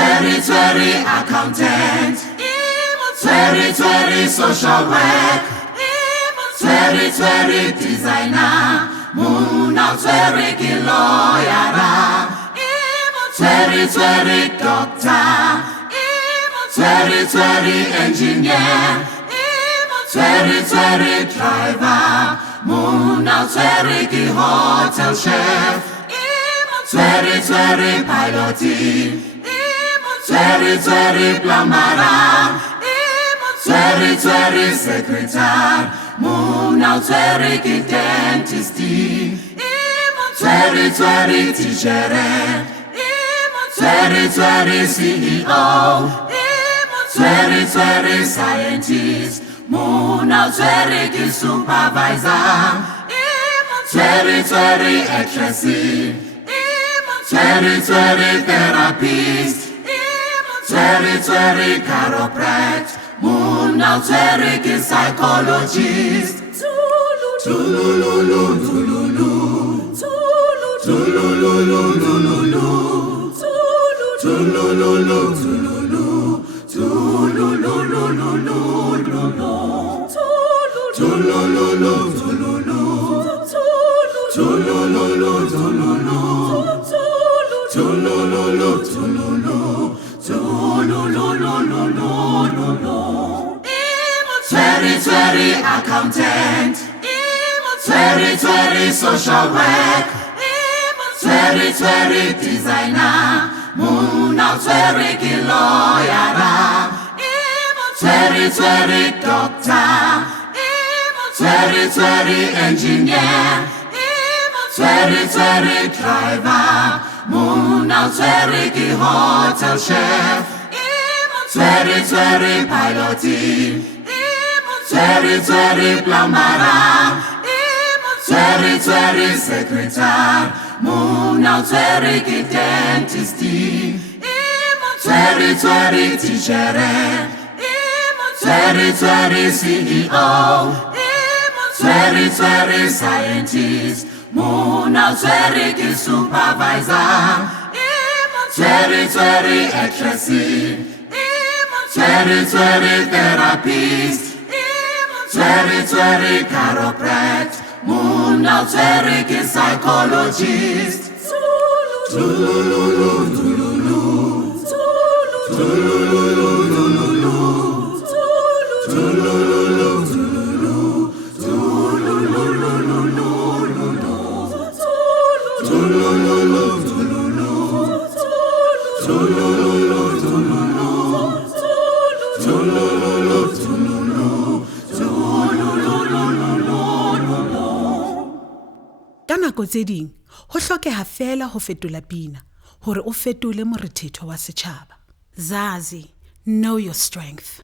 Tsweri accountant, Tsweri social work, Tsweri designer, Muna Tsweri ki lawyer, Tsweri doctor, Tsweri engineer, Tsweri driver, Muna Tsweri ki hotel chef, Tsweri pilot, Tsweri plumber, Tsweri secretary, Muna Tsweri ki dentist, Tsweri teacher, Tsweri CEO, Tsweri scientist, Muna Tsweri ki supervisor, Tsweri actress, Tsweri therapist, Tsweri chiropractor, Muna Tsweri ki psychologist. Tulululu, tululu, tulululu, tululu, tulululu, tululu, tulululu, tulululu, tulululu, Tsweri accountant, Tsweri social work, Tsweri designer, Muna Tsweri ki lawyer, Tsweri doctor, Tsweri engineer, Tsweri driver, Muna Tsweri ki hotel chef, Tsweri pilot, Tsweri plumber, Tsweri secretary, Muna Tsweri ki dentist, Tsweri teacher, Tsweri CEO, Tsweri scientist, Muna Tsweri ki supervisor, Tsweri actress, Tsweri therapist, Tsweri chiropractor, Muna Tsweri ki psychologist. Tulululu, tululu, tulululu, tululu, tulululu, tululu, tulululu, Ka nako tse ding ho hlokeha fela ho fetola pina hore o fetole morethetho wa setjhaba. Zazi, know your strength.